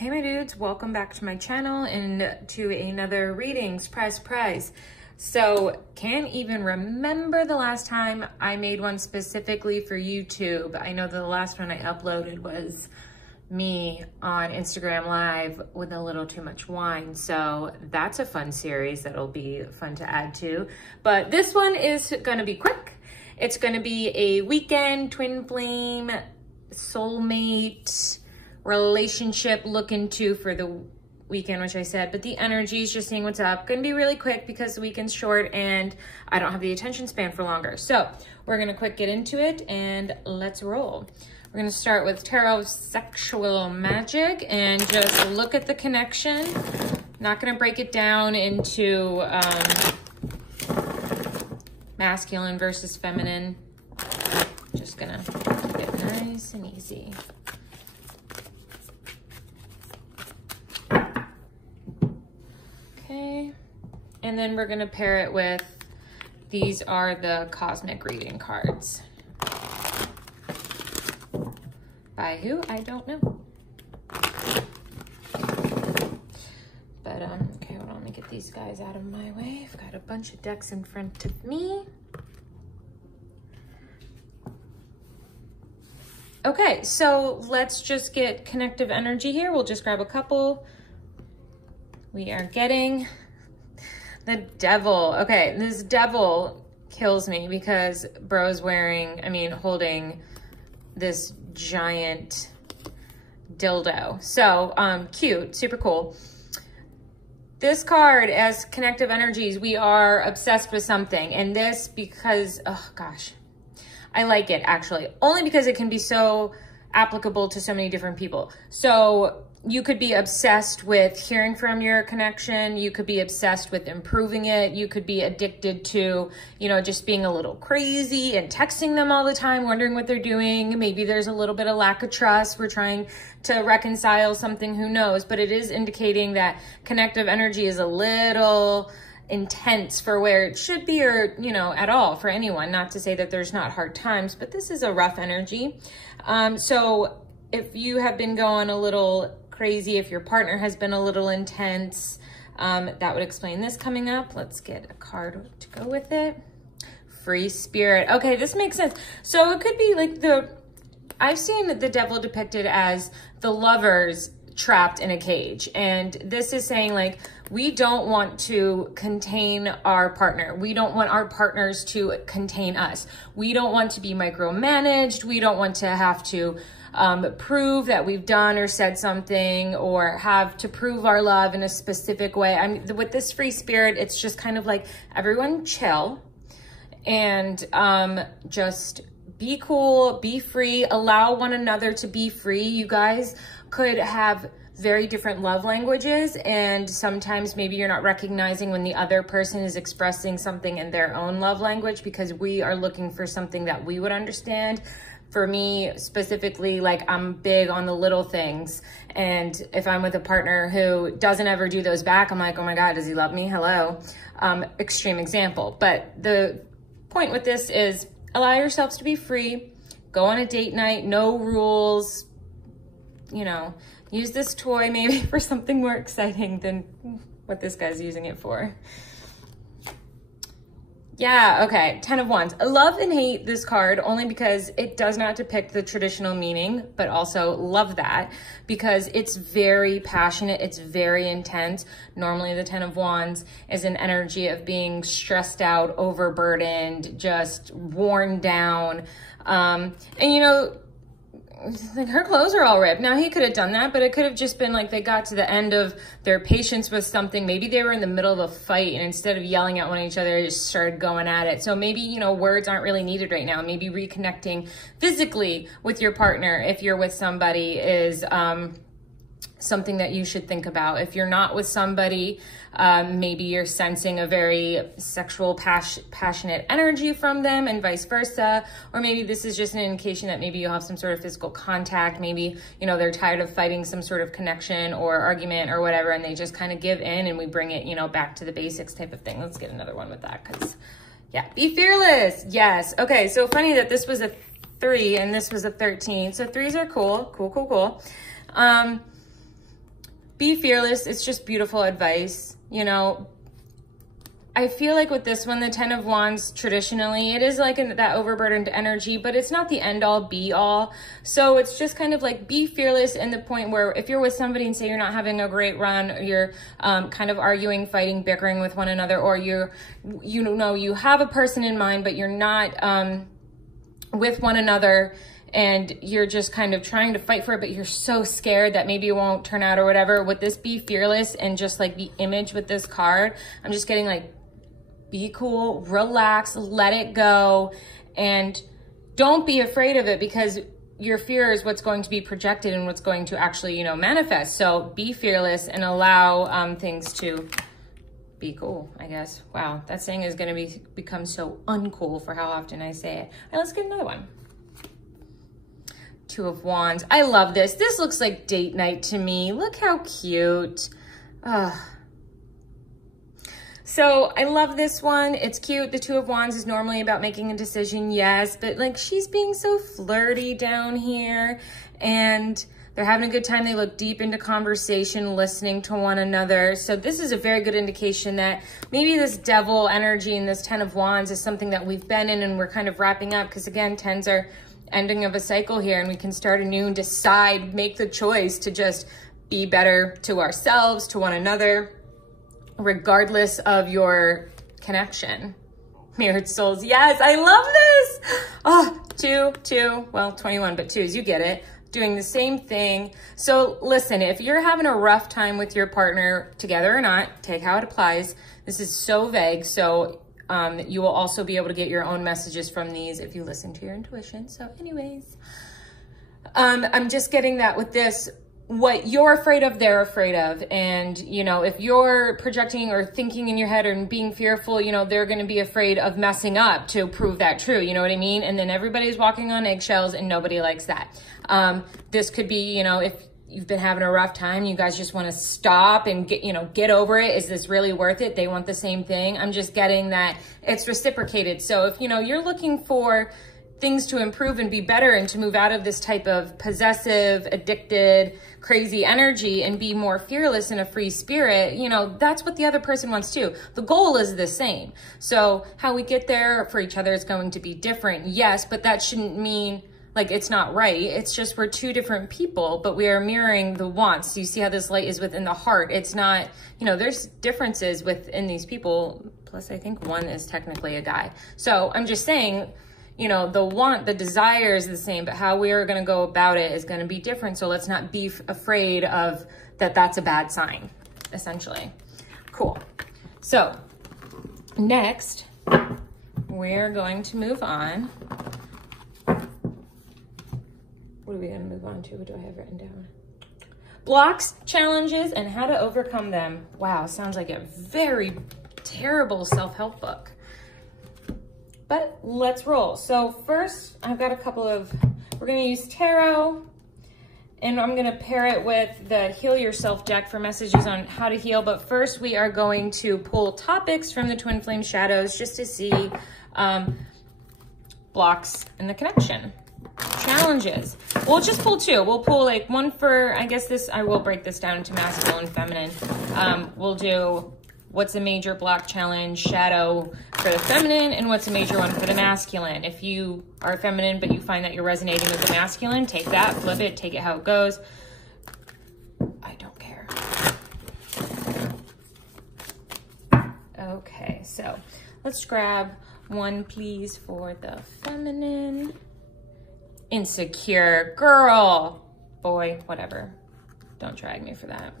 Hey my dudes, welcome back to my channel and to another reading. Surprise. So can't even remember the last time I made one specifically for YouTube. I know the last one I uploaded was me on Instagram Live with a little too much wine. So that's a fun series that'll be fun to add to. But this one is gonna be quick. It's gonna be a weekend, twin flame, soulmate, relationship look into for the weekend, which I said, but the energy is just seeing what's up. Gonna be really quick because the weekend's short and I don't have the attention span for longer. So we're gonna quick get into it and let's roll. We're gonna start with Tarot Sexual Magic and just look at the connection. Not gonna break it down into masculine versus feminine. Just gonna keep it nice and easy. Okay, and then we're gonna pair it with, these are the cosmic reading cards. By who? I don't know. But, okay, hold on, let me get these guys out of my way. I've got a bunch of decks in front of me. Okay, so let's just get connective energy here. We'll just grab a couple. We are getting the Devil. Okay, this Devil kills me because bro's wearing, holding this giant dildo. So, cute, super cool. This card, as connective energies, we are obsessed with something. And this because, oh gosh, I like it actually. Only because it can be so applicable to so many different people. So, you could be obsessed with hearing from your connection. You could be obsessed with improving it. You could be addicted to, just being a little crazy and texting them all the time, wondering what they're doing. Maybe there's a little bit of lack of trust. We're trying to reconcile something, who knows? But it is indicating that connective energy is a little intense for where it should be, or, at all for anyone. Not to say that there's not hard times, but this is a rough energy. So if you have been going a little crazy, if your partner has been a little intense, that would explain this coming up. Let's get a card to go with it. Free Spirit. Okay, this makes sense. So it could be like I've seen the Devil depicted as the lovers trapped in a cage. And this is saying like, we don't want to contain our partner. We don't want our partners to contain us. We don't want to be micromanaged. We don't want to have to prove that we've done or said something, or have to prove our love in a specific way. With this Free Spirit, it's just kind of like, everyone chill and just be cool, be free, allow one another to be free. You guys could have very different love languages, and sometimes maybe you're not recognizing when the other person is expressing something in their own love language, because we are looking for something that we would understand. For me specifically, like, I'm big on the little things. And if I'm with a partner who doesn't ever do those back, I'm like, oh my God, does he love me? Hello. Extreme example. But the point with this is allow yourselves to be free, go on a date night, no rules, use this toy maybe for something more exciting than what this guy's using it for. Yeah, okay, 10 of Wands. I love and hate this card only because it does not depict the traditional meaning, but also love that because it's very passionate, it's very intense. Normally the 10 of Wands is an energy of being stressed out, overburdened, just worn down. And like, her clothes are all ripped. Now, he could have done that, but it could have just been like they got to the end of their patience with something. Maybe they were in the middle of a fight, and instead of yelling at one another, they just started going at it. So maybe, words aren't really needed right now. Maybe reconnecting physically with your partner, if you're with somebody, is something that you should think about. If you're not with somebody, maybe you're sensing a very sexual, passionate energy from them, and vice versa. Or maybe this is just an indication that maybe you'll have some sort of physical contact. Maybe, they're tired of fighting some sort of connection or argument or whatever, and they just kind of give in, and we bring it, back to the basics type of thing. Let's get another one with that, because, yeah, be fearless. Yes. Okay, so funny that this was a 3 and this was a 13. So 3s are cool. Cool. be fearless. It's just beautiful advice. You know, I feel like with this one, the 10 of Wands, traditionally, it is like that overburdened energy, but it's not the end all be all. So it's just kind of like be fearless in the point where if you're with somebody and say you're not having a great run, or you're kind of arguing, fighting, bickering with one another, or you know, you have a person in mind, but you're not with one another, and you're just kind of trying to fight for it, but you're so scared that maybe it won't turn out or whatever. With this be fearless and just like the image with this card, I'm just getting like, be cool, relax, let it go, and don't be afraid of it, because your fear is what's going to be projected and what's going to actually, you know, manifest. So be fearless and allow things to be cool, I guess. Wow, that saying is going to become so uncool for how often I say it. All right, let's get another one. 2 of Wands. I love this. This looks like date night to me. Look how cute. So I love this one. It's cute. The 2 of Wands is normally about making a decision, yes, but like she's being so flirty down here, and they're having a good time. They look deep into conversation, listening to one another. So this is a very good indication that maybe this devil energy and this 10 of Wands is something that we've been in and we're kind of wrapping up, because again, 10s are ending of a cycle here, and we can start anew and decide, make the choice to just be better to ourselves, to one another, regardless of your connection. Mirrored souls. Yes, I love this. Oh, 2, well, 21, but 2s, you get it. Doing the same thing. So listen, if you're having a rough time with your partner, together or not, take how it applies. This is so vague. So you will also be able to get your own messages from these if you listen to your intuition. So anyways, I'm just getting that with this, what you're afraid of, they're afraid of. And, you know, if you're projecting or thinking in your head and being fearful, you know, they're going to be afraid of messing up to prove that true. You know what I mean? And then everybody's walking on eggshells, and nobody likes that. This could be, you know, if you've been having a rough time, you guys just want to stop and get over it. Is this really worth it? They want the same thing. I'm just getting that it's reciprocated. So if, you know, you're looking for things to improve and be better and to move out of this type of possessive, addicted, crazy energy and be more fearless in a free spirit, you know, that's what the other person wants too. The goal is the same. So how we get there for each other is going to be different. Yes, but that shouldn't mean like it's not right. It's just we're 2 different people, but we are mirroring the wants. So you see how this light is within the heart. It's not, you know, there's differences within these people. Plus I think one is technically a guy. So I'm just saying, you know, the desire is the same, but how we are going to go about it is going to be different. So let's not be afraid of that. That's a bad sign, essentially. Cool. So next, we're going to move on. What are we going to move on to? What do I have written down? Blocks, challenges, and how to overcome them. Wow, sounds like a very terrible self-help book. But let's roll. So first, I've got a couple of, we're going to use tarot, and I'm going to pair it with the Heal Yourself deck for messages on how to heal. But first, we are going to pull topics from the Twin Flame Shadows just to see blocks in the connection. Challenges. We'll just pull 2. We'll pull like one for, I guess this, I will break this down into masculine and feminine. We'll do what's a major block challenge shadow for the feminine, and what's a major one for the masculine. If you are feminine, but you find that you're resonating with the masculine, take that, flip it, take it how it goes. I don't care. Okay, so let's grab one, please, for the feminine. Insecure, girl, boy, whatever. Don't drag me for that.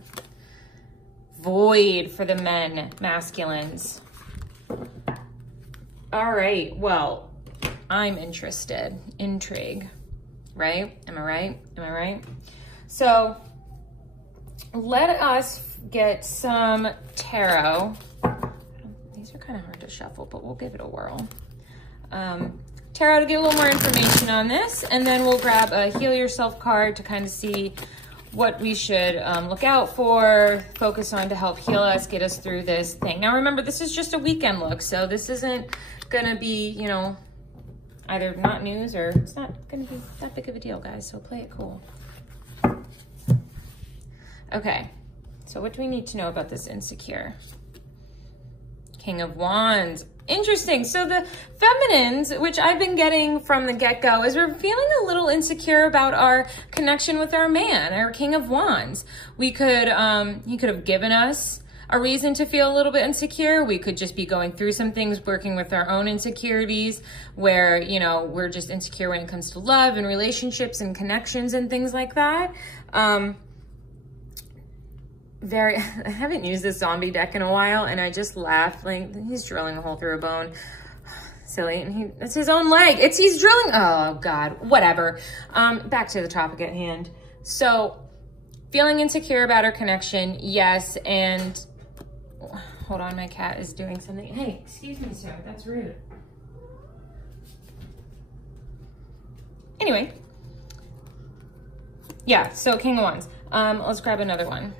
Void for the men, masculines. All right, well, I'm interested. Intrigue, right? Am I right? Am I right? So let us get some tarot. These are kind of hard to shuffle, but we'll give it a whirl. Tarot to get a little more information on this, and then we'll grab a Heal Yourself card to kind of see what we should look out for, focus on to help heal us, get us through this thing. Now remember, this is just a weekend look, so this isn't gonna be, you know, either not news or it's not gonna be that big of a deal, guys, so play it cool. Okay, So what do we need to know about this insecure? King of Wands. Interesting. So the feminines, which I've been getting from the get-go, is we're feeling a little insecure about our connection with our man, our King of Wands. We could, he could have given us a reason to feel a little bit insecure. We could just be going through some things, working with our own insecurities, where, you know, we're just insecure when it comes to love and relationships and connections and things like that. I haven't used this zombie deck in a while, and I just laughed. Like, he's drilling a hole through a bone. Silly. And it's his own leg. He's drilling. Oh God, whatever. Back to the topic at hand. So feeling insecure about our connection. Yes. And hold on, my cat is doing something. Hey, excuse me, sir. That's rude. Anyway. Yeah. So King of Wands. Let's grab another one.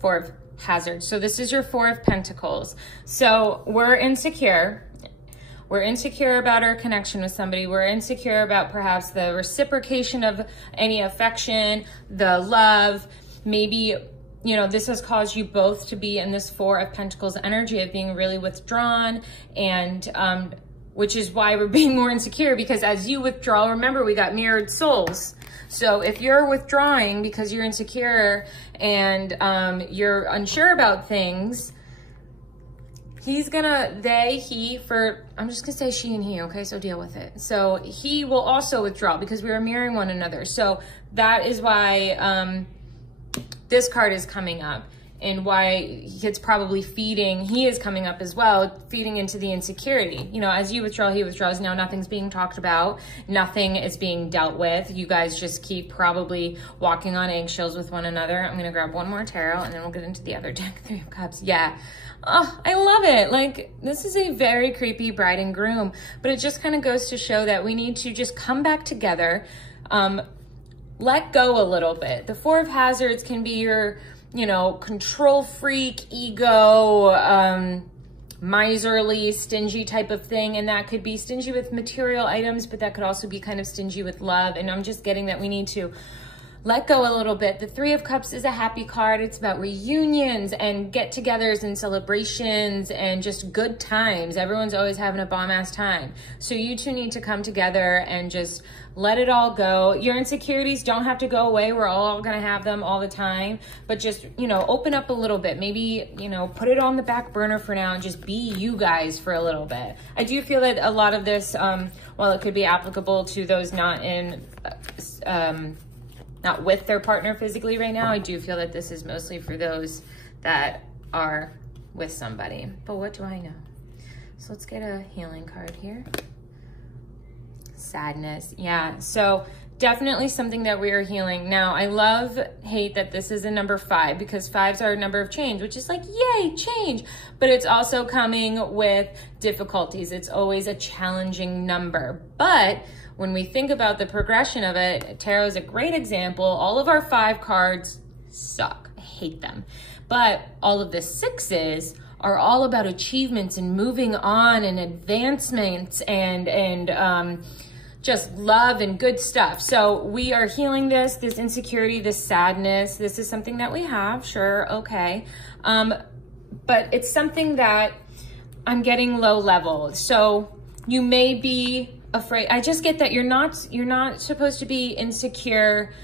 Four of Hazards. So this is your Four of Pentacles. So we're insecure. We're insecure about our connection with somebody. We're insecure about perhaps the reciprocation of any affection, the love. Maybe, you know, this has caused you both to be in this Four of Pentacles energy of being really withdrawn, and which is why we're being more insecure, because as you withdraw, remember, we got mirrored souls. So if you're withdrawing because you're insecure and you're unsure about things, he's gonna, I'm just gonna say she and he, okay? So deal with it. So he will also withdraw because we are mirroring one another. So that is why this card is coming up, and why it's probably he is coming up as well, feeding into the insecurity. You know, as you withdraw, he withdraws. Now nothing's being talked about. Nothing is being dealt with. You guys just keep probably walking on eggshells with one another. I'm gonna grab one more tarot and then we'll get into the other deck, Three of Cups. Yeah. Oh, I love it. Like, this is a very creepy bride and groom, but it just kind of goes to show that we need to just come back together, let go a little bit. The Four of Hazards can be your, you know, control freak, ego, miserly, stingy type of thing. And that could be stingy with material items, but that could also be kind of stingy with love. And I'm just getting that we need to let go a little bit. The Three of Cups is a happy card. It's about reunions and get-togethers and celebrations and just good times. Everyone's always having a bomb-ass time. So you two need to come together and just let it all go. Your insecurities don't have to go away. We're all gonna have them all the time, but just, you know, open up a little bit. Maybe, you know, put it on the back burner for now and just be you guys for a little bit. I do feel that a lot of this, while it could be applicable to those not in, not with their partner physically right now, I do feel that this is mostly for those that are with somebody. But what do I know? So let's get a healing card here. Sadness. Yeah, so definitely something that we are healing. Now, I hate that this is a number 5, because 5s are a number of change, which is like, yay, change. But it's also coming with difficulties. It's always a challenging number. But when we think about the progression of it, tarot is a great example. All of our 5 cards suck. I hate them. But all of the 6s are all about achievements and moving on and advancements and just love and good stuff. So we are healing this insecurity, this sadness. This is something that we have, sure, okay. But it's something that I'm getting low level. So you may be afraid. I just get that you're not supposed to be insecure,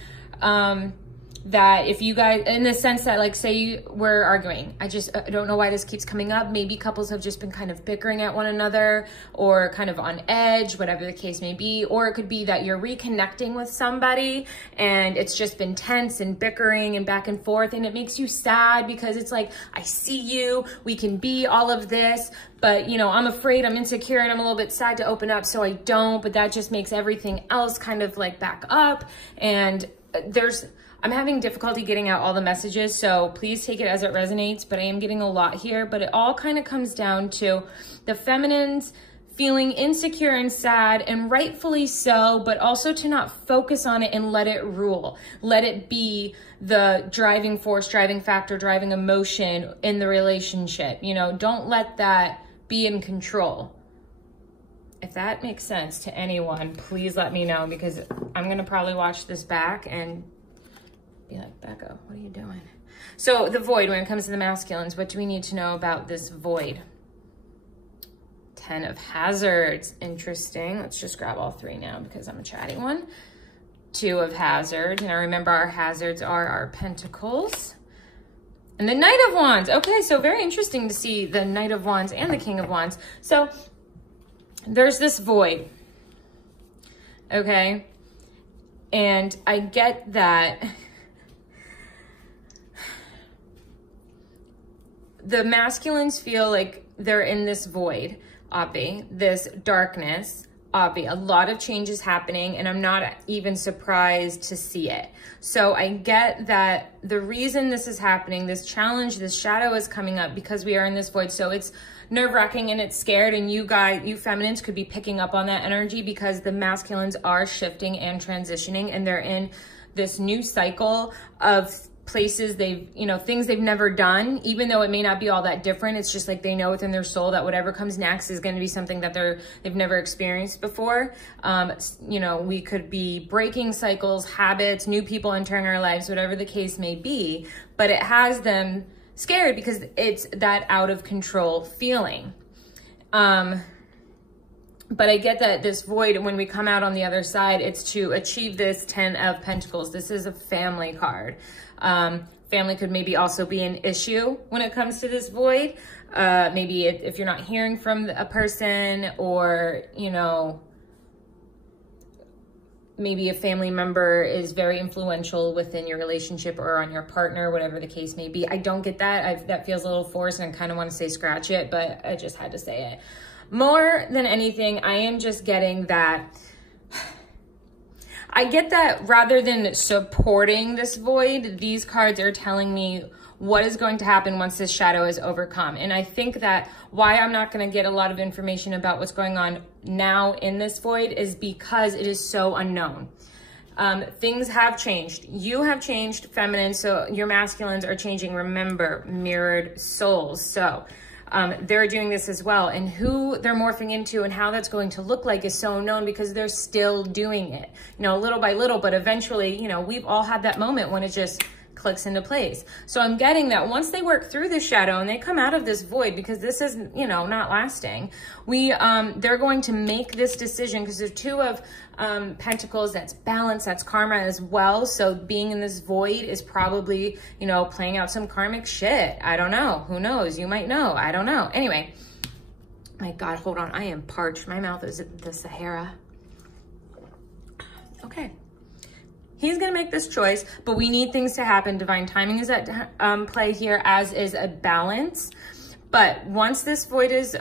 that if you guys, in the sense that, like, say we're arguing, I don't know why this keeps coming up. Maybe couples have just been kind of bickering at one another or kind of on edge, whatever the case may be. Or it could be that you're reconnecting with somebody and it's just been tense and bickering and back and forth, and it makes you sad because it's like, I see you, we can be all of this, but, you know, I'm afraid, I'm insecure, and I'm a little bit sad to open up, so I don't. But that just makes everything else kind of like back up. And I'm having difficulty getting out all the messages, so please take it as it resonates, but I am getting a lot here. But it all kind of comes down to the feminines feeling insecure and sad, and rightfully so, but also to not focus on it and let it rule. Let it be the driving force, driving factor, driving emotion in the relationship. You know, don't let that be in control. If that makes sense to anyone, please let me know, because I'm gonna probably watch this back and Be like, Becca, what are you doing? So the void, when it comes to the masculines, what do we need to know about this void? 10 of hazards. Interesting. Let's just grab all three now because I'm a chatty one. 2 of hazard. Now remember, our hazards are our pentacles. And the Knight of Wands. Okay, so very interesting to see the Knight of Wands and the King of Wands. So there's this void. Okay. And I get that the masculines feel like they're in this void, Obvi, this darkness, Obvi. A lot of changes happening, and I'm not even surprised to see it. So I get that the reason this is happening, this challenge, this shadow is coming up because we are in this void. So it's nerve-wracking and it's scared, and you guys, you feminines could be picking up on that energy because the masculines are shifting and transitioning, and they're in this new cycle of places they've, you know, things they've never done, even though it may not be all that different. It's just like they know within their soul that whatever comes next is going to be something that they've never experienced before. You know, we could be breaking cycles, habits, new people entering our lives, whatever the case may be, but it has them scared because it's that out of control feeling. But I get that this void, when we come out on the other side, it's to achieve this 10 of Pentacles. This is a family card. Family could maybe also be an issue when it comes to this void. Maybe if you're not hearing from a person, or, you know, maybe a family member is very influential within your relationship or on your partner, whatever the case may be. I don't get that. That feels a little forced, and I kind of want to say scratch it, but I just had to say it. More than anything, I am just getting that, I get that rather than supporting this void, these cards are telling me what is going to happen once this shadow is overcome. And I think that why I'm not going to get a lot of information about what's going on now in this void is because it is so unknown. Things have changed. You have changed, feminine, so your masculines are changing. Remember, mirrored souls. So they're doing this as well, and who they're morphing into and how that's going to look like is so unknown because they're still doing it, you know, little by little, but eventually, you know, we've all had that moment when it just clicks into place. So I'm getting that once they work through the shadow and they come out of this void, because this is, you know, not lasting, they're going to make this decision, because there's 2 of Pentacles. That's balance, that's karma as well. So being in this void is probably, you know, playing out some karmic shit. I don't know. Who knows? You might know. I don't know. Anyway, my God, hold on. I am parched. My mouth is the Sahara. Okay. He's going to make this choice, but we need things to happen. Divine timing is at play here, as is a balance. But once this void is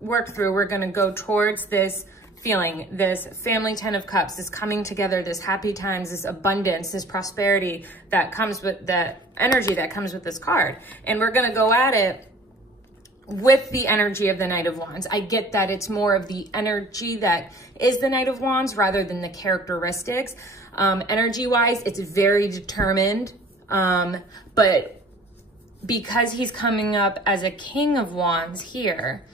worked through, we're going to go towards this feeling, this family 10 of Cups, this coming together, this happy times, this abundance, this prosperity that comes with the energy that comes with this card. And we're going to go at it with the energy of the Knight of Wands. I get that it's more of the energy that is the Knight of Wands rather than the characteristics. Energy-wise, it's very determined, but because he's coming up as a King of Wands here,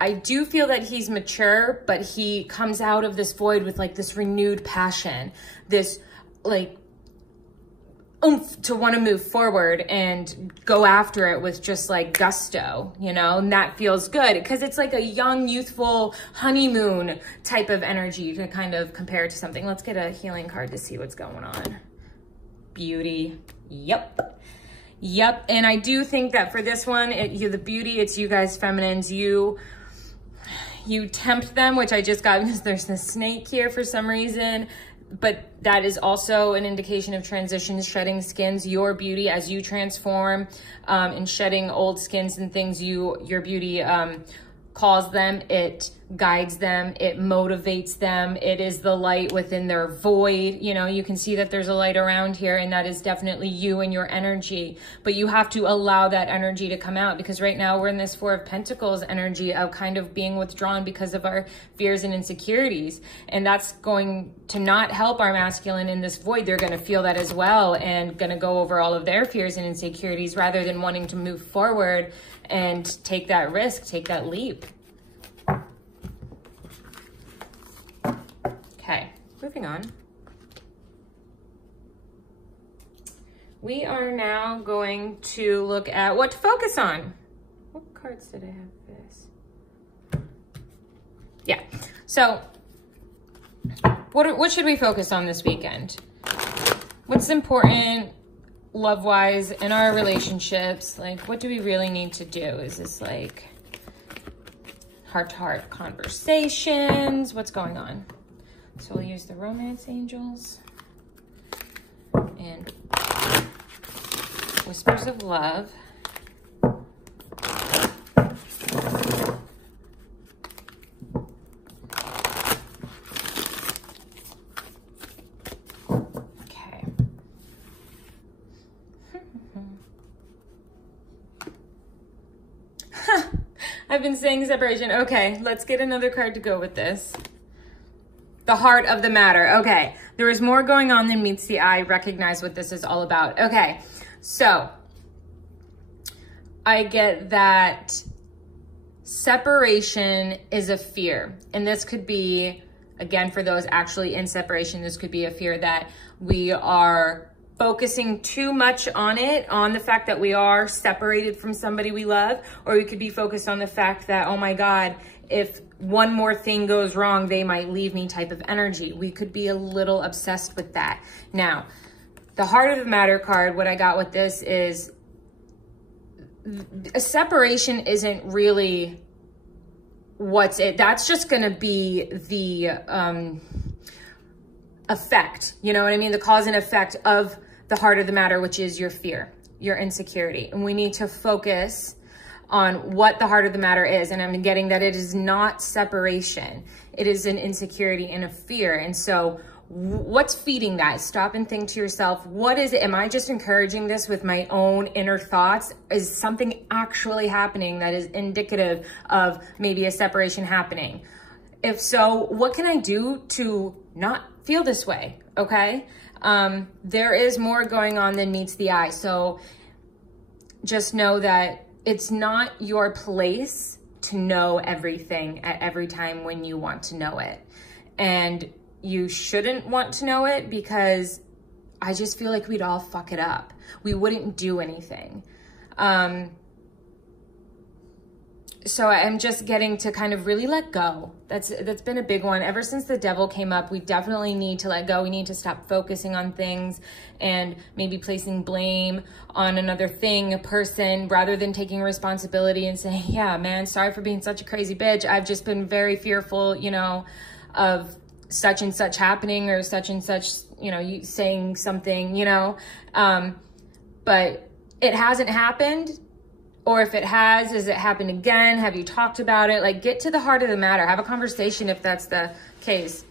I do feel that he's mature, but he comes out of this void with like this renewed passion, this like oomph to want to move forward and go after it with just like gusto, you know, and that feels good because it's like a young, youthful honeymoon type of energy to kind of compare it to something. Let's get a healing card to see what's going on. Beauty. Yep. Yep. And I do think that for this one, the beauty, it's you guys feminines, you tempt them, which I just got because there's this snake here for some reason. But that is also an indication of transitions, shedding skins, your beauty as you transform, and shedding old skins and things. Your beauty calls them, it guides them, it motivates them. It is the light within their void. You know, you can see that there's a light around here, and that is definitely you and your energy. But you have to allow that energy to come out, because right now we're in this 4 of Pentacles energy of kind of being withdrawn because of our fears and insecurities. And that's going to not help our masculine in this void. They're going to feel that as well and going to go over all of their fears and insecurities rather than wanting to move forward and take that risk, take that leap. Okay, moving on. we are now going to look at what to focus on. What cards did I have for this? Yeah, so what should we focus on this weekend? What's important love-wise in our relationships? Like, what do we really need to do? Is this like heart-to-heart conversations? What's going on? So we'll use the romance angels and whispers of love. Okay. I've been saying separation. Okay, let's get another card to go with this. The heart of the matter. Okay, there is more going on than meets the eye. Recognize what this is all about. Okay, so I get that separation is a fear. And this could be, again, for those actually in separation, this could be a fear that we are focusing too much on it, on the fact that we are separated from somebody we love, or we could be focused on the fact that, oh my God, if one more thing goes wrong, they might leave me type of energy. We could be a little obsessed with that. Now, the heart of the matter card, what I got with this is a separation isn't really what's it. That's just going to be the effect, you know what I mean? The cause and effect of the heart of the matter, which is your fear, your insecurity. And we need to focus on what the heart of the matter is. And I'm getting that it is not separation. It is an insecurity and a fear. And so what's feeding that? Stop and think to yourself, what is it? Am I just encouraging this with my own inner thoughts? Is something actually happening that is indicative of maybe a separation happening? If so, what can I do to not feel this way? Okay. There is more going on than meets the eye. So just know that it's not your place to know everything at every time when you want to know it. And you shouldn't want to know it, because I just feel like we'd all fuck it up. We wouldn't do anything. So I'm just getting to kind of really let go. That's been a big one. Ever since the devil came up, we definitely need to let go. We need to stop focusing on things and maybe placing blame on another thing, a person, rather than taking responsibility and saying, yeah, man, sorry for being such a crazy bitch. I've just been very fearful, you know, of such and such happening, or such and such, you know, you saying something, you know, but it hasn't happened. Or if it has it happened again? Have you talked about it? Like, get to the heart of the matter. Have a conversation if that's the case.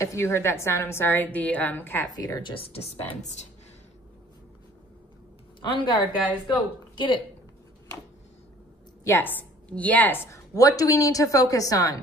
If you heard that sound, I'm sorry. The cat feeder just dispensed. On guard, guys. Go. Get it. Yes. Yes. What do we need to focus on?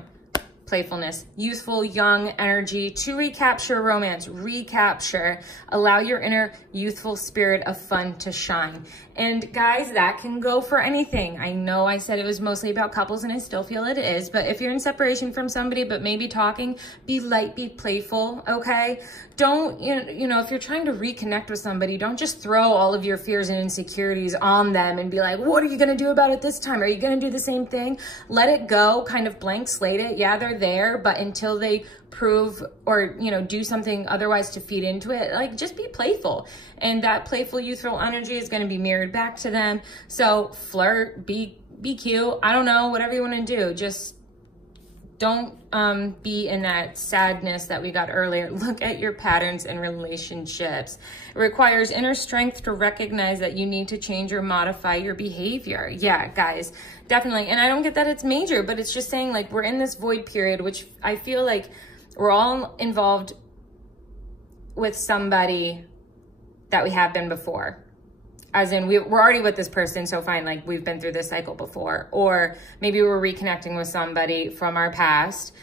Playfulness, youthful, young energy to recapture romance, recapture, allow your inner youthful spirit of fun to shine. And guys, that can go for anything. I know I said it was mostly about couples, and I still feel it is, but if you're in separation from somebody, but maybe talking, be light, be playful, okay? Don't, you know, if you're trying to reconnect with somebody, don't just throw all of your fears and insecurities on them and be like, what are you gonna do about it this time? Are you gonna do the same thing? Let it go, kind of blank slate it. Yeah, they're there, but until they prove or, you know, do something otherwise to feed into it, like, just be playful. And that playful, youthful energy is going to be mirrored back to them. So flirt, be cute. I don't know, whatever you want to do. Just don't be in that sadness that we got earlier. Look at your patterns in relationships. It requires inner strength to recognize that you need to change or modify your behavior. Yeah, guys, definitely. And I don't get that it's major, but it's just saying, like, we're in this void period, which I feel like we're all involved with somebody that we have been before. As in, we're already with this person, so fine, like, we've been through this cycle before. Or maybe we're reconnecting with somebody from our past,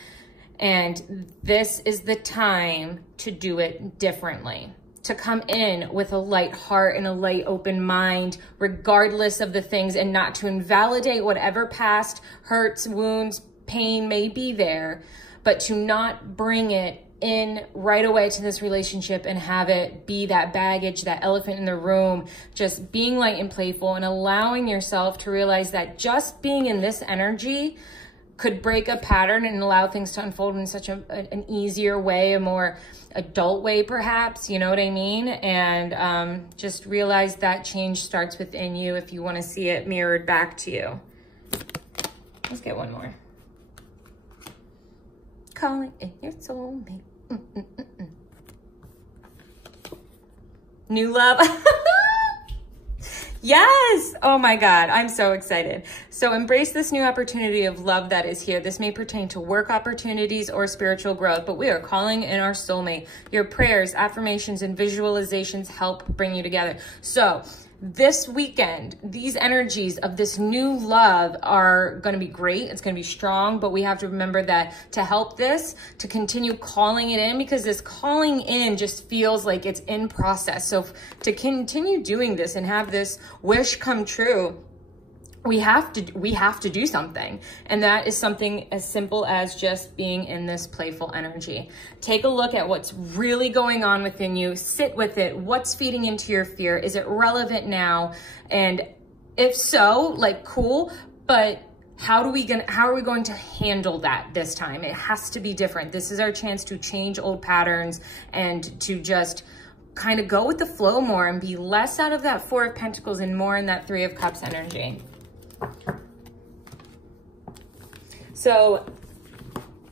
and this is the time to do it differently. To come in with a light heart and a light open mind, regardless of the things, and not to invalidate whatever past hurts, wounds, pain may be there, but to not bring it in right away to this relationship and have it be that baggage, that elephant in the room, just being light and playful and allowing yourself to realize that just being in this energy could break a pattern and allow things to unfold in such an easier way, a more adult way perhaps, you know what I mean? And just realize that change starts within you if you want to see it mirrored back to you. Let's get one more. Calling in your soulmate. New love. Yes. Oh my God. I'm so excited. So embrace this new opportunity of love that is here. This may pertain to work opportunities or spiritual growth, but we are calling in our soulmate. Your prayers, affirmations, and visualizations help bring you together. So this weekend, these energies of this new love are going to be great. It's going to be strong, but we have to remember that to help this, to continue calling it in, because this calling in just feels like it's in process. So to continue doing this and have this wish come true, we have to do something. And that is something as simple as just being in this playful energy. Take a look at what's really going on within you. Sit with it. What's feeding into your fear? Is it relevant now? And if so, like, cool, but how are we going to handle that this time? It has to be different. This is our chance to change old patterns and to just kind of go with the flow more and be less out of that Four of Pentacles and more in that Three of Cups energy. So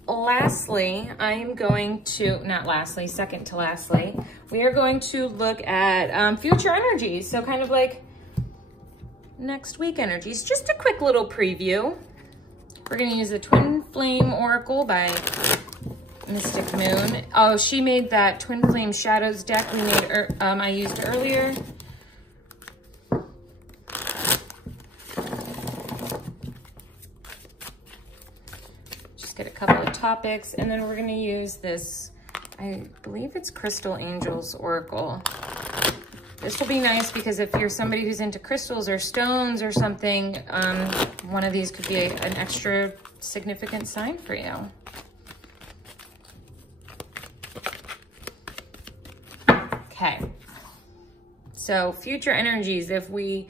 lastly, I'm going to, not lastly, second to lastly, we are going to look at future energies. So kind of like next week energies, just a quick little preview. We're going to use the Twin Flame Oracle by Mystic Moon. Oh, she made that Twin Flame Shadows deck we made, I used earlier. Get a couple of topics, and then we're going to use this, I believe it's Crystal Angels Oracle. This will be nice because if you're somebody who's into crystals or stones or something, one of these could be an extra significant sign for you. Okay, so future energies, if we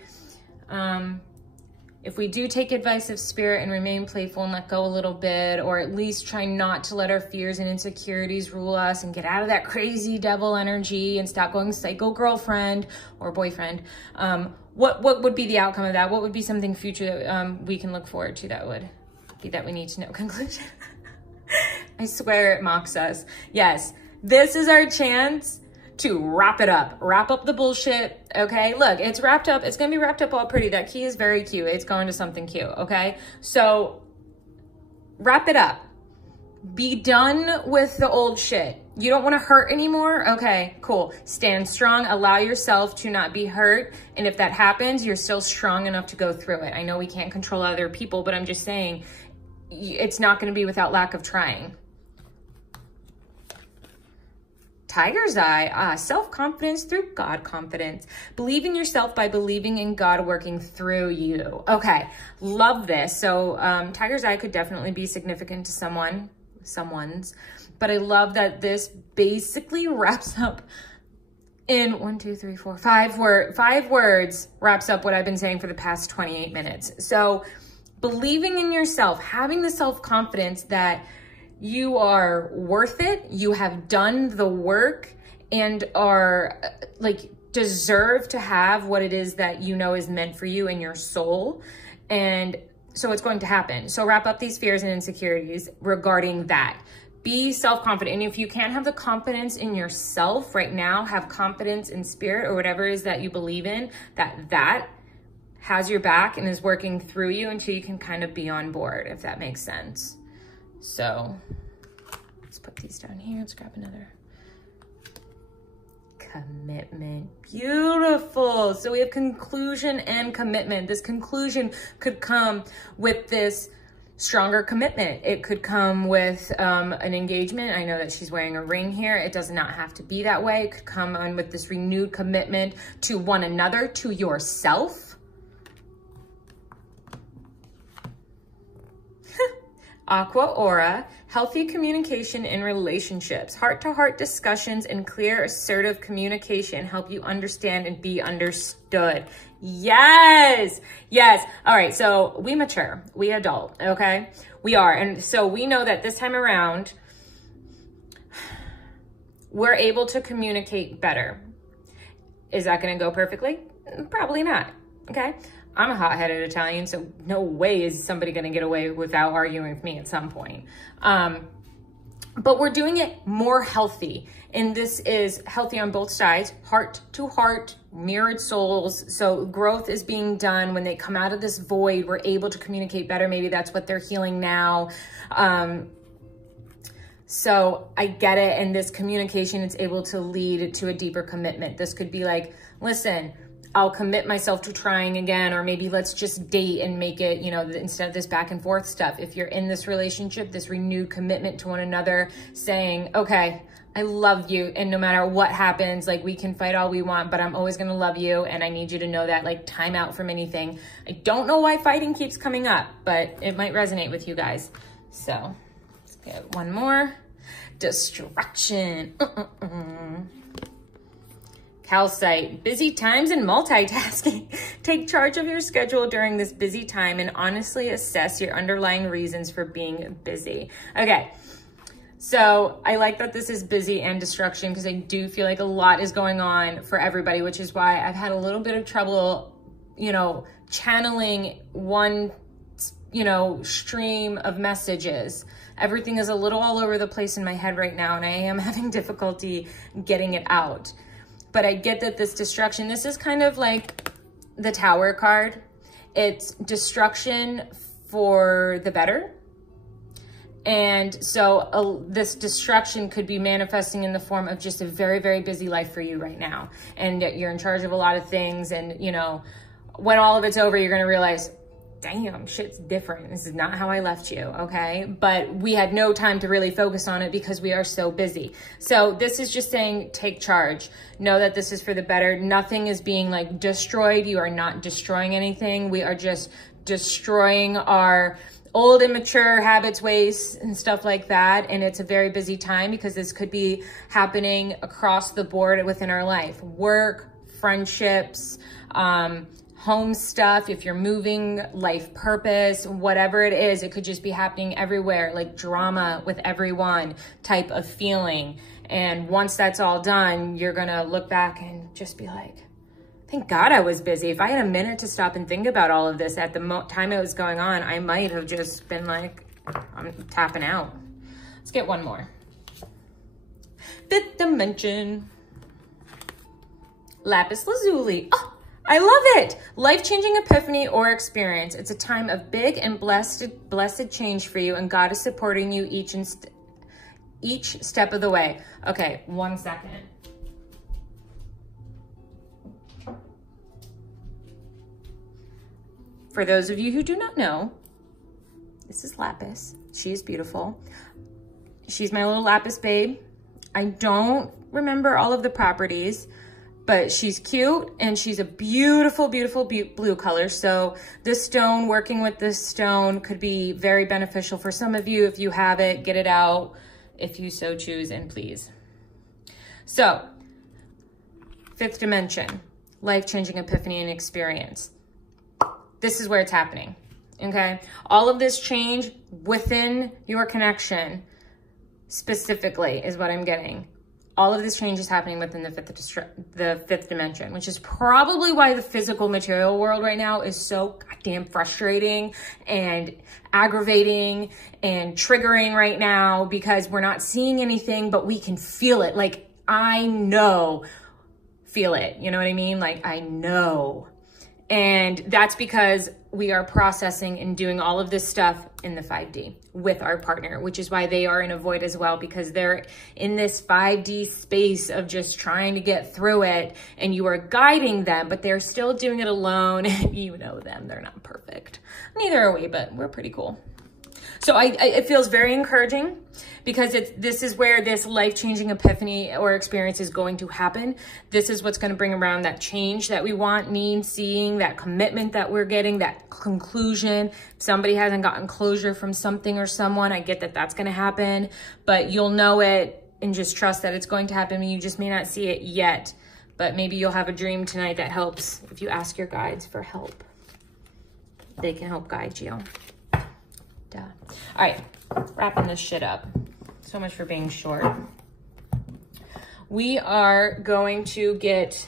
do take advice of spirit and remain playful and let go a little bit, or at least try not to let our fears and insecurities rule us and get out of that crazy devil energy and stop going psycho girlfriend or boyfriend, what would be the outcome of that? What would be something future that we can look forward to that would be that we need to know? Conclusion. I swear it mocks us. Yes, this is our chance to wrap it up. Wrap up the bullshit, okay? Look, it's wrapped up. It's going to be wrapped up all pretty. That key is very cute. It's going to something cute, okay? So wrap it up. Be done with the old shit. You don't want to hurt anymore? Okay, cool. Stand strong. Allow yourself to not be hurt. And if that happens, you're still strong enough to go through it. I know we can't control other people, but I'm just saying it's not going to be without lack of trying. Tiger's Eye, self-confidence through God confidence. Believe in yourself by believing in God working through you. Okay, love this. So Tiger's Eye could definitely be significant to someone's, but I love that this basically wraps up in 5 words, wraps up what I've been saying for the past 28 minutes. So believing in yourself, having the self-confidence that you are worth it, you have done the work, and are like deserve to have what it is that you know is meant for you in your soul. And so it's going to happen. So wrap up these fears and insecurities regarding that. Be self-confident. And if you can't have the confidence in yourself right now, have confidence in spirit or whatever it is that you believe in, that has your back and is working through you until you can kind of be on board, if that makes sense. So let's put these down here. Let's grab another. Commitment. Beautiful. So we have conclusion and commitment. This conclusion could come with this stronger commitment. It could come with an engagement. I know that she's wearing a ring here. It does not have to be that way. It could come on with this renewed commitment to one another, to yourself. Aqua aura, healthy communication in relationships. Heart-to-heart discussions and clear, assertive communication help you understand and be understood. Yes, yes. All right, so we mature, we adult, okay? We are, and so we know that this time around, we're able to communicate better. Is that gonna go perfectly? Probably not, okay? I'm a hot-headed Italian, so no way is somebody gonna get away without arguing with me at some point. But we're doing it more healthy. And this is healthy on both sides, heart to heart, mirrored souls. So growth is being done. When they come out of this void, we're able to communicate better. Maybe that's what they're healing now. So I get it. And this communication is able to lead to a deeper commitment. This could be like, listen, I'll commit myself to trying again, or maybe let's just date and make it, you know, instead of this back and forth stuff. If you're in this relationship, this renewed commitment to one another, saying, okay, I love you. And no matter what happens, like we can fight all we want, but I'm always going to love you. And I need you to know that, like, time out from anything. I don't know why fighting keeps coming up, but it might resonate with you guys. So let's get one more. Distraction. Calcite, busy times and multitasking. Take charge of your schedule during this busy time and honestly assess your underlying reasons for being busy. Okay, so I like that this is busy and destruction because I do feel like a lot is going on for everybody, which is why I've had a little bit of trouble, you know, channeling one, you know, stream of messages. Everything is a little all over the place in my head right now, and I am having difficulty getting it out. But I get that this destruction, this is kind of like the Tower card. It's destruction for the better. And so this destruction could be manifesting in the form of just a very, very busy life for you right now. And you're in charge of a lot of things. And, you know, when all of it's over, you're going to realize, damn, shit's different. This is not how I left you, okay? But we had no time to really focus on it because we are so busy. So this is just saying, take charge. Know that this is for the better. Nothing is being like destroyed. You are not destroying anything. We are just destroying our old immature habits, ways, and stuff like that. And it's a very busy time because this could be happening across the board within our life. Work, friendships, home stuff, if you're moving, life purpose, whatever it is, it could just be happening everywhere, like drama with everyone type of feeling. And once that's all done, you're gonna look back and just be like, thank God I was busy. If I had a minute to stop and think about all of this at the time it was going on, I might have just been like, I'm tapping out. Let's get one more. Fifth dimension. Lapis lazuli. Oh, I love it. Life-changing epiphany or experience. It's a time of big and blessed change for you, and God is supporting you each step of the way. Okay, 1 second. For those of you who do not know, this is Lapis. She is beautiful. She's my little Lapis babe. I don't remember all of the properties, but she's cute and she's a beautiful, beautiful blue color. So this stone, working with this stone could be very beneficial for some of you. If you have it, get it out if you so choose and please. So, fifth dimension, life-changing epiphany and experience. This is where it's happening, okay? All of this change within your connection specifically is what I'm getting. All of this change is happening within the fifth dimension, which is probably why the physical material world right now is so goddamn frustrating and aggravating and triggering right now, because we're not seeing anything, but we can feel it. Like, I know, feel it. You know what I mean? Like, I know. And that's because we are processing and doing all of this stuff in the 5D with our partner, which is why they are in a void as well, because they're in this 5D space of just trying to get through it, and you are guiding them, but they're still doing it alone. You know them, they're not perfect. Neither are we, but we're pretty cool. So it feels very encouraging because this is where this life-changing epiphany or experience is going to happen. This is what's going to bring around that change that we want, need, seeing, that commitment that we're getting, that conclusion. If somebody hasn't gotten closure from something or someone, I get that that's going to happen, but you'll know it and just trust that it's going to happen. You just may not see it yet, but maybe you'll have a dream tonight that helps if you ask your guides for help. They can help guide you. Duh. All right, wrapping this shit up. So much for being short. We are going to get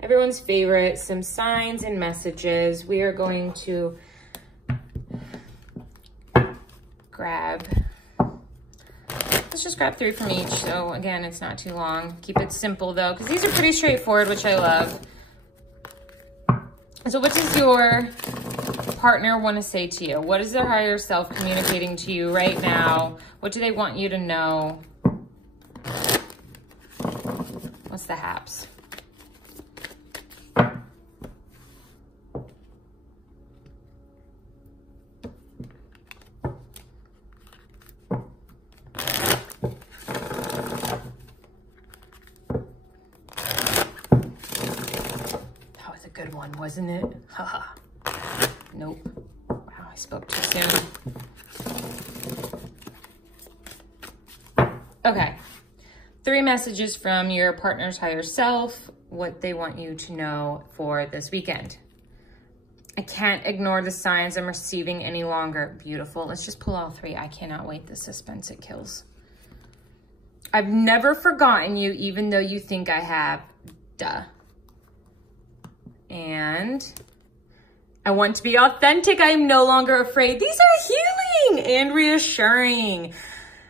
everyone's favorite, some signs and messages. We are going to grab, let's just grab 3 from each. So again, it's not too long. Keep it simple though, because these are pretty straightforward, which I love. So what does your partner want to say to you? What is their higher self communicating to you right now? What do they want you to know? What's the haps? Good one, wasn't it? Haha. Nope. Wow, I spoke too soon. Okay. 3 messages from your partner's higher self, what they want you to know for this weekend. I can't ignore the signs I'm receiving any longer. Beautiful. Let's just pull all 3. I cannot wait. The suspense, it kills. I've never forgotten you, even though you think I have. Duh. And I want to be authentic. I am no longer afraid. These are healing and reassuring.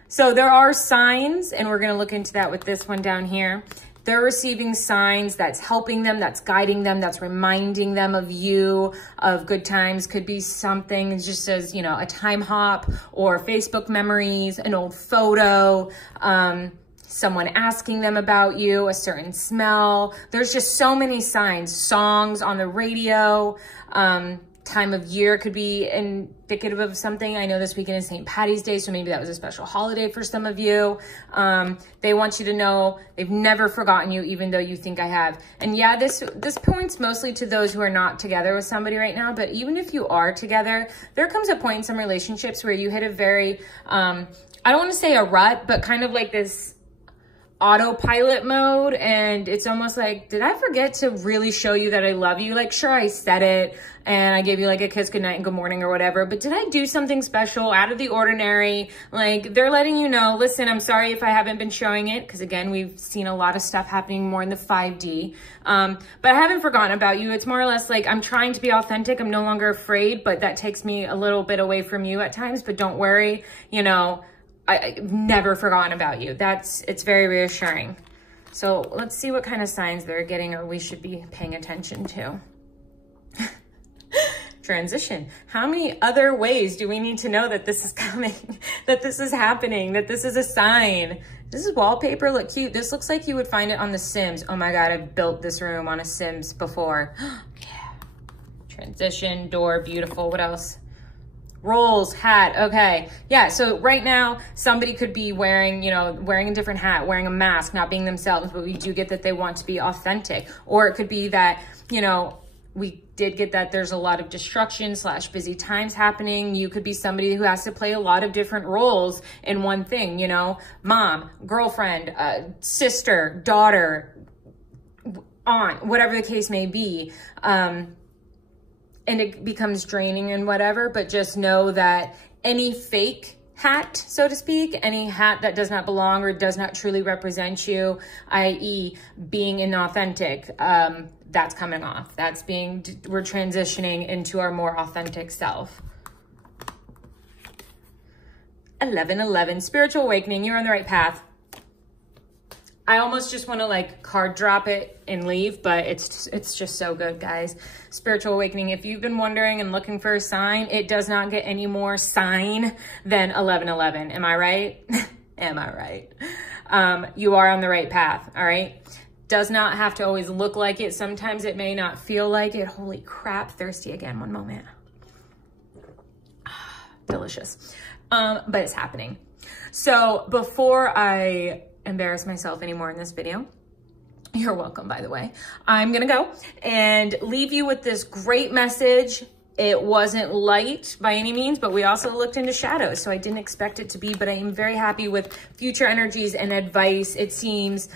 So there are signs, and we're going to look into that with this one down here. They're receiving signs that's helping them, that's guiding them, that's reminding them of you, of good times. Could be something just as, you know, a time hop or Facebook memories, an old photo, someone asking them about you, a certain smell. There's just so many signs. Songs on the radio, time of year could be indicative of something. I know this weekend is St. Patty's Day, so maybe that was a special holiday for some of you. They want you to know they've never forgotten you, even though you think I have. And yeah, this points mostly to those who are not together with somebody right now, but even if you are together, there comes a point in some relationships where you hit a very, I don't want to say a rut, but kind of like this autopilot mode, and it's almost like, did I forget to really show you that I love you? Like, sure, I said it and I gave you like a kiss goodnight and good morning or whatever, but did I do something special out of the ordinary? Like, they're letting you know, listen, I'm sorry if I haven't been showing it, because again, we've seen a lot of stuff happening more in the 5D, but I haven't forgotten about you. It's more or less like, I'm trying to be authentic. I'm no longer afraid, but that takes me a little bit away from you at times, but don't worry, you know, I've never forgotten about you. It's very reassuring. So let's see what kind of signs they're getting or we should be paying attention to. Transition. How many other ways do we need to know that this is coming, that this is happening, that this is a sign? This is wallpaper. Look cute. This looks like you would find it on The Sims. Oh my God, I've built this room on a Sims before. Yeah. Transition, door, beautiful. What else? Rolls, hat, okay. Yeah, so right now, somebody could be wearing, you know, wearing a different hat, wearing a mask, not being themselves, but we do get that they want to be authentic. Or it could be that, you know, we did get that there's a lot of destruction / busy times happening. You could be somebody who has to play a lot of different roles in one thing, you know, mom, girlfriend, sister, daughter, aunt, whatever the case may be. And it becomes draining and whatever, but just know that any fake hat, so to speak, any hat that does not belong or does not truly represent you, i.e. being inauthentic, that's coming off. We're transitioning into our more authentic self. 1111, spiritual awakening, you're on the right path. I almost just want to like card drop it and leave, but it's just so good, guys. Spiritual awakening. If you've been wondering and looking for a sign, it does not get any more sign than 1111. Am I right? Am I right? You are on the right path. All right. Does not have to always look like it. Sometimes it may not feel like it. Holy crap. Thirsty again. One moment. delicious. But it's happening. So before I embarrass myself anymore in this video, you're welcome, by the way, I'm gonna go and leave you with this great message. It wasn't light by any means, but we also looked into shadows, so I didn't expect it to be, but I am very happy with future energies and advice. It seems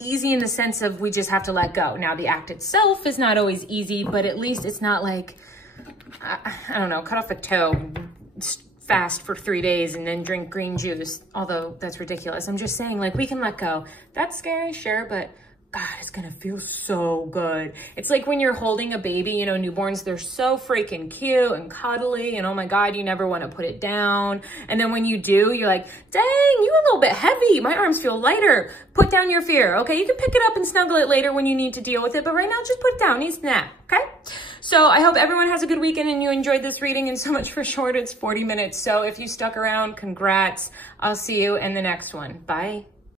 easy in the sense of we just have to let go. Now, the act itself is not always easy, but at least it's not like, I don't know, cut off a toe, fast for 3 days and then drink green juice, although that's ridiculous. I'm just saying, like, we can let go. That's scary, sure, but God, it's gonna feel so good. It's like when you're holding a baby, you know, newborns, they're so freaking cute and cuddly, and oh my God, you never wanna put it down. And then when you do, you're like, dang, you a little bit heavy. My arms feel lighter. Put down your fear, okay? You can pick it up and snuggle it later when you need to deal with it, but right now, just put it down, need a nap, okay? So I hope everyone has a good weekend and you enjoyed this reading, and so much for short, it's 40 minutes. So if you stuck around, congrats. I'll see you in the next one. Bye.